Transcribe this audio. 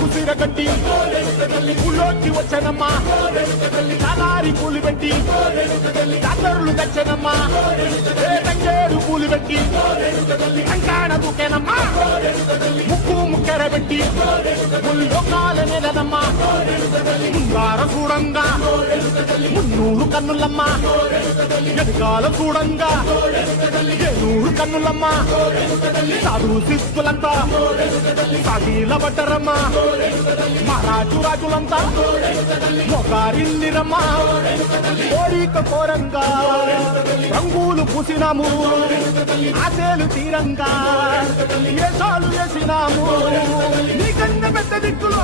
కుసిరగట్టి ఊళ్ళోకి వచ్చనమ్మా తలారి పూలు పెట్టి జాతరులు తెచ్చనమ్మా తంగేడు పూలు పెట్టి కంకాణ దూకేనమ్మా ముక్కు ముక్కెర పెట్టి ముల్లోకాల నెలనమ్మా ముంగార చూడంగా మున్నూరు కన్నులమ్మా ఎదుగాల చూడంగా ఏనూరు కన్నులమ్మా సాధు శిస్తులంతా సాగిల పడ్డరమ్మా మహారాజు రాజులంతా మొగారిల్లిరమ్మా కోరిక కోరంగా రంగులు పూసినాము ఆశలు తీరంగా ఏసాలు వేసినాము నీ కన్న పెద్ద దిక్కులో